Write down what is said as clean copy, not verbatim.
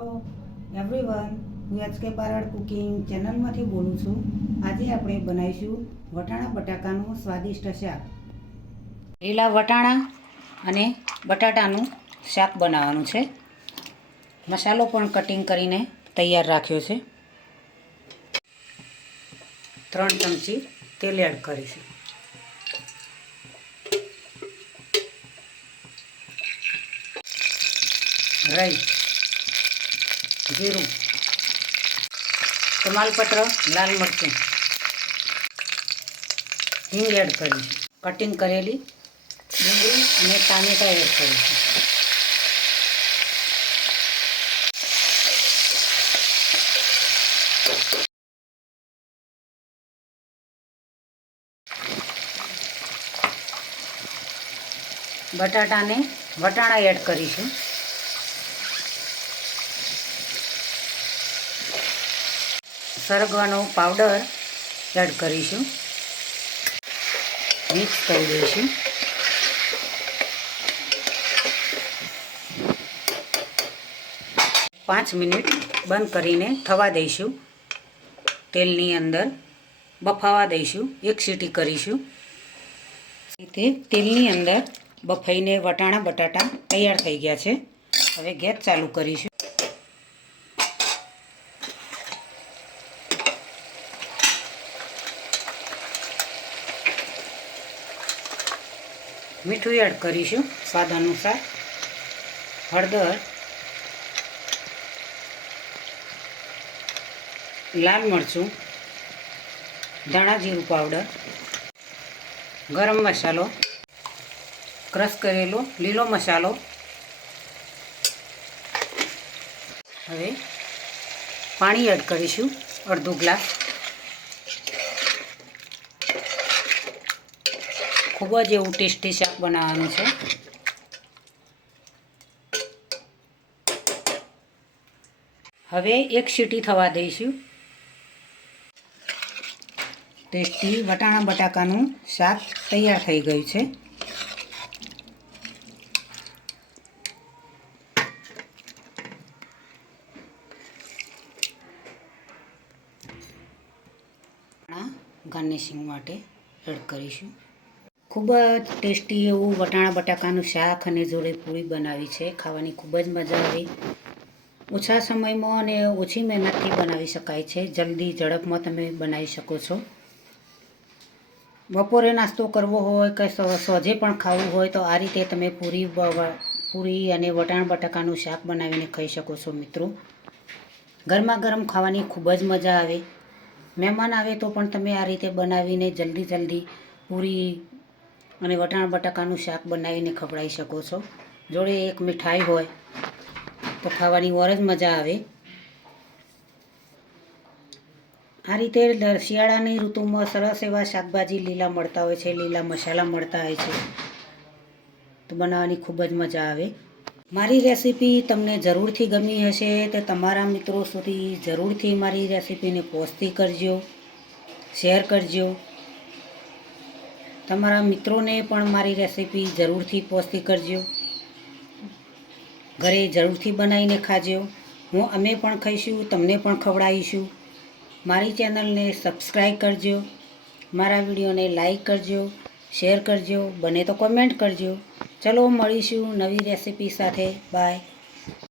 Hello everyone, હું H K Barad cooking ચેનલમાંથી બોલું છું। આજે આપણે બનાવીશું વટાણા બટાકાનું સ્વાદિષ્ટ શાક। લીલા વટાણા અને બટાટાનું શાક બનાવવાનું છે। મસાલો પણ કટિંગ કરીને તૈયાર રાખ્યો છે। 3 ચમચી તેલ એડ કરીશું। રાઈ, जीरू, तमालपत्र, लाल मरचुं, हींग एड करीशुं। कटिंग करेली डूंगळी अने टामेटा एड करीशुं। बटाटा ने वटाणा एड करीशुं। सरगવાનો पाउडर एड करीशुं। मिक्स करी दईशुं। पांच मिनिट बंद करीने थवा दईशुं। तेलनी अंदर बफावा दईशुं। एक सीटी करीशुं। तेलनी अंदर बफाईने वटाणा बटाटा तैयार थई गया छे। हवे गैस चालू करीशुं। मीठुं एड करीशुं स्वाद अनुसार। हळदर, लाल मरचुं, धाणा जीरुं पाउडर, गरम मसालो, क्रश करेलो लीलो मसालो। हवे पाणी एड करीशुं अर्धो ग्लास। खूब ज एवं टेस्टी शाक बनाववानुं छे। हवे एक सीटी थवा दईशुं। टेस्टी वटाणा बटाकानुं शाक तैयार थई गयुं छे। गार्निशिंग माटे एड करीशुं। खूब ज टेस्टी एवं वटाणा बटाकानुं शाक अने जोड़े पूरी बनावी छे। खावानी खूब ज मजा आवे। ओछा समयमां अने ओછી મહેનતથી बनावी शकाय छे। जल्दी झड़पमां तमे बनावी शको छो। बपोरे नास्तो करवो होय के सोजे पण खावुं होय तो आ रीते तमे पूरी अने वटाणा बटाकानुं शाक बनावीने खाई शको छो मित्रों। गरमा गरम खावानी खूब ज मजा आवे। મહેમાન આવે તો પણ તમે આ રીતે બનાવીને જલ્દી પૂરી અને વટાણા બટાકાનું શાક બનાવીને ખવડાવી શકો છો। જોડે એક મીઠાઈ હોય તો ખાવાની ઓર જ મજા આવે। આ રીતે શિયાળાની ઋતુમાં સરસ એવા શાકભાજી લીલા મળતા હોય છે, લીલા મસાલા મળતા હોય છે, તો બનાવવાની ખૂબ જ મજા આવે। મારી રેસીપી તમને જરૂરથી ગમી હશે તો તમારા મિત્રો સુધી જરૂરથી મારી રેસીપીને પહોંચતી કરજો, શેર કરજો। તમારા મિત્રોને પણ મારી રેસીપી જરૂરથી પહોંચતી કરજો। ઘરે જરૂરથી બનાવીને ખાજો। અમે પણ ખાઈશું, તમને પણ ખવડાવીશું। મારી ચેનલને સબસ્ક્રાઈબ કરજો, મારા વિડીયોને લાઈક કરજો, શેર કરજો, બને તો કોમેન્ટ કરજો। ચલો મળીશું નવી રેસીપી સાથે। બાય।